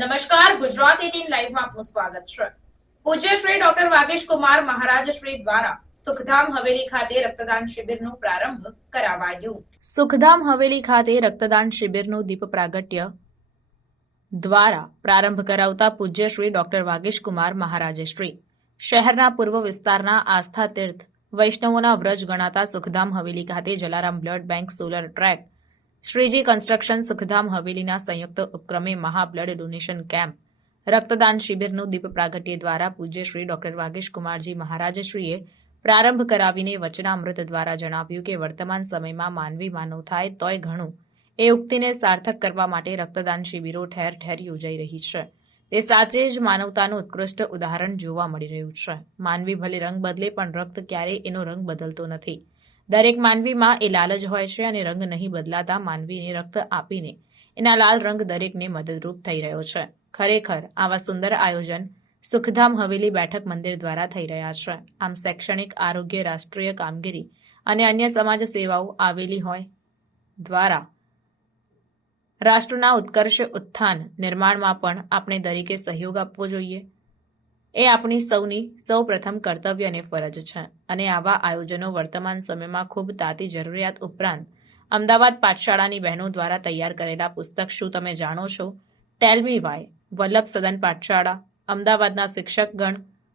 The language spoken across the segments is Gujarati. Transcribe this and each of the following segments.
નમસ્કાર, ગુજરાત એટીન લાઈવમાં આપનું સ્વાગત છે. પૂજ્ય શ્રી ડોક્ટર વાગેશ કુમાર મહારાજ શ્રી દ્વારા સુખધામ હવેલી ખાતે રક્તદાન શિબિરનો પ્રારંભ કરાવાયો. સુખધામ હવેલી ખાતે રક્તદાન શિબિરનો દીપ પ્રાગટ્ય દ્વારા પ્રારંભ કરાવતા પૂજ્ય શ્રી ડોક્ટર વાગેશ કુમાર મહારાજશ્રી શહેરના પૂર્વ વિસ્તારના આસ્થા તીર્થ વૈષ્ણવોના વ્રજ ગણાતા સુખધામ હવેલી ખાતે Jalaram blood bank solar track Shriji construction Sukhdham હવેલીના સંયુક્ત ઉપક્રમે મહાબ્લડ ડોનેશન કેમ્પ. રક્તદાન શિબિરનું દીપ પ્રાગટ્ય દ્વારા પૂજ્ય શ્રી ડોક્ટર વાગેશ કુમારજી મહારાજશ્રીએ પ્રારંભ કરાવીને વચનામૃત દ્વારા જણાવ્યું કે વર્તમાન સમયમાં માનવી માનવ થાય તોય ઘણું. એ ઉક્તિને સાર્થક કરવા માટે રક્તદાન શિબિરો ઠેર ઠેર યોજાઈ રહી છે. તે સાચે જ માનવતાનું ઉત્કૃષ્ટ ઉદાહરણ જોવા મળી રહ્યું છે. માનવી ભલે રંગ બદલે પણ રક્ત ક્યારેય એનો રંગ બદલતો નથી. દરેક માનવીમાં એ લાલ જ હોય છે અને રંગ નહીં બદલાતા માનવીને રક્ત આપીને. એના લાલ રંગ દરેકને મદદરૂપ થઈ રહ્યો છે. ખરેખર, આવા સુંદર આયોજન સુખધામ હવેલી બેઠક મંદિર દ્વારા થઈ રહ્યા છે. આમ શૈક્ષણિક, આરોગ્ય, રાષ્ટ્રીય કામગીરી અને અન્ય સમાજ સેવાઓ આવેલી હોય દ્વારા રાષ્ટ્રના ઉત્કર્ષ ઉત્થાન નિર્માણમાં પણ આપણે દરેકે સહયોગ આપવો જોઈએ. એ આપણી સૌની સૌ પ્રથમ કર્તવ્ય અને ફરજ છે. અને આવા આયોજનો વર્તમાન સમયમાં ખૂબ તાતી જરૂરિયાત ઉપરાંત અમદાવાદ પાઠશાળાની બહેનો દ્વારા તૈયાર કરેલા પુસ્તક શું તમે જાણો છો? ટેલ મી વાય વલ્લભ સદન પાઠશાળા, અમદાવાદના શિક્ષકગણ,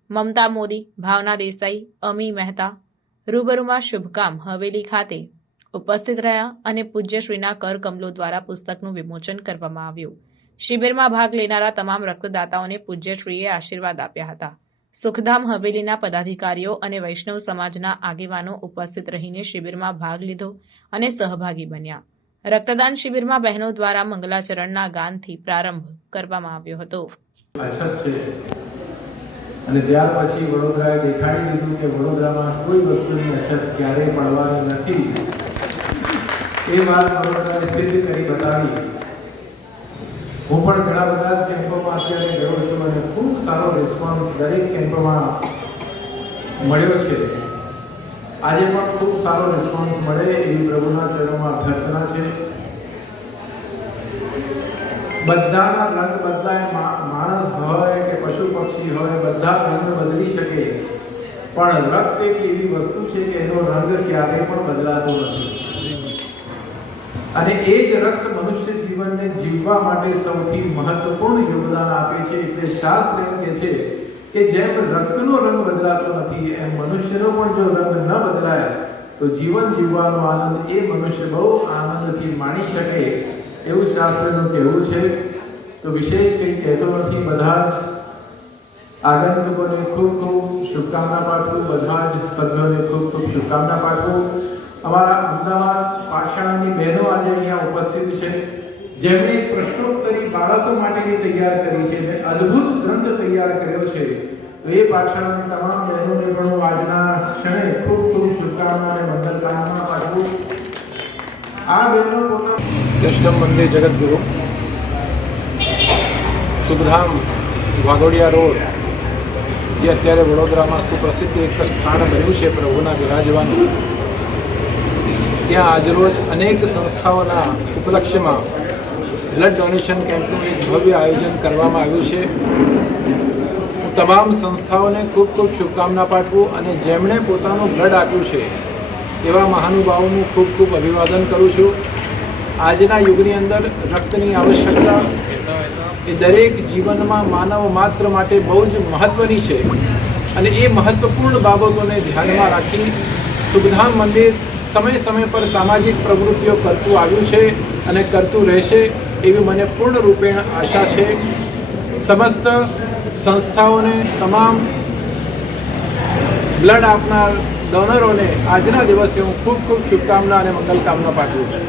મમતા મોદી, ભાવના દેસાઈ, અમી મહેતા, રૂબરૂમાં શુભકામ, હવેલી ખાતે ઉપસ્થિત રહ્યા અને પૂજ્યશ્રીના કર કમલો દ્વારા પુસ્તકનું વિમોચન કરવામાં આવ્યું. શિબિરમાં ભાગ લેનારા તમામ રક્તદાતાઓને પૂજ્યશ્રીએ આશીર્વાદ આપ્યા હતા. સુખધામ હવેલીના પદાધિકારીઓ અને વૈષ્ણવ સમાજના આગેવાનો ઉપસ્થિત રહીને શિબિરમાં ભાગ લીધો અને સહભાગી બન્યા. રક્તદાન શિબિરમાં બહેનો દ્વારા મંગલાચરણના ગાનથી પ્રારંભ કરવામાં આવ્યો હતો. અને ત્યાર પછી વડોદરાએ દેખાડી દીધું કે વડોદરામાં કોઈ વસ્તુની અછત ક્યારેય પડવાની નથી. એ વાત વડોદરાએ સિદ્ધ કરી બતાવી હું પણ ઘણા બધા જ કેમ્પોમાં અત્યારે ગયો છું અને ખૂબ સારો રિસ્પોન્સ દરેક કેમ્પમાં મળ્યો છે. આજે પણ ખૂબ સારો રિસ્પોન્સ મળે એવી પ્રભુના ચરણમાં અભ્યર્થના છે. બધાના રંગ બદલાય માણસ હોય કે પશુ પક્ષી હોય, બધા રંગ બદલી શકે. પણ રક્ત એક એવી વસ્તુ છે કે એનો રંગ ક્યારેય પણ બદલાતો નથી. અને એ જ રક્ત મનુષ્ય જીવનને જીવવા માટે સૌથી મહત્વપૂર્ણ યોગદાન આપે છે એટલે શાસ્ત્ર એમ કહે છે કે જેમ રક્તનો રંગ બદલાતો નથી, એમ મનુષ્યનો પણ જો રંગ ન બદલાય, તો જીવન જીવવાનો આનંદ એ મનુષ્ય બહુ આનંદથી માણી શકે. એવું શાસ્ત્રનું કહેવું છે. તો વિશેષ કંઈ કહેતો નથી બધા જ. આગંતુકોને ખૂબ ખૂબ શુભકામના પાઠવું, બધા જ સભ્યોને ખૂબ ખૂબ શુભકામના પાઠવું. અમારા અમદાવાદ પાઠશાળાની બહેનો આજે અહીંયા ઉપસ્થિત છે. જેમણે પ્રશ્નોત્તરી બાળકો માટેની તૈયાર કરી છે અને અદ્ભુત ગ્રંથ તૈયાર કર્યો છે. તો એ પાઠશાળાની તમામ બહેનોને પણ હું આજના ક્ષણે ખૂબ ખૂબ શુભકામના અને મંગલકામના પાઠવું આ બહેનો પોતા કૃષ્ણ મંદિર જગતગુરુ સુખધામ, વાઘોડિયા રોડ, જે અત્યારે વડોદરામાં સુપ્રસિદ્ધ એક સ્થાન બન્યું છે પ્રભુના બિરાજવાનું ત્યાં આજરોજ અનેક સંસ્થાઓના ઉપલક્ષ્યમાં બ્લડ ડોનેશન કેમ્પનું એક ભવ્ય આયોજન કરવામાં આવ્યું છે. હું તમામ સંસ્થાઓને ખૂબ ખૂબ શુભકામના પાઠવું અને જેમણે પોતાનું બ્લડ આપ્યું છે, એવા મહાનુભાવોનું ખૂબ ખૂબ અભિવાદન કરું છું. આજના યુગની અંદર રક્તની આવશ્યકતા એ દરેક જીવનમાં માનવ માત્ર માટે બહુ જ મહત્ત્વની છે અને એ મહત્ત્વપૂર્ણ બાબતોને ધ્યાનમાં રાખી સુખધામ મંદિર સમય સમય પર સામાજિક પ્રવૃત્તિઓ કરતું આવ્યું છે અને કરતું રહેશે. એવી મને પૂર્ણ રૂપેણ આશા છે. સમસ્ત સંસ્થાઓને, તમામ બ્લડ આપનાર ડોનરોને આજના દિવસે હું ખૂબ ખૂબ શુભકામના અને મંગલકામના પાઠવું છું.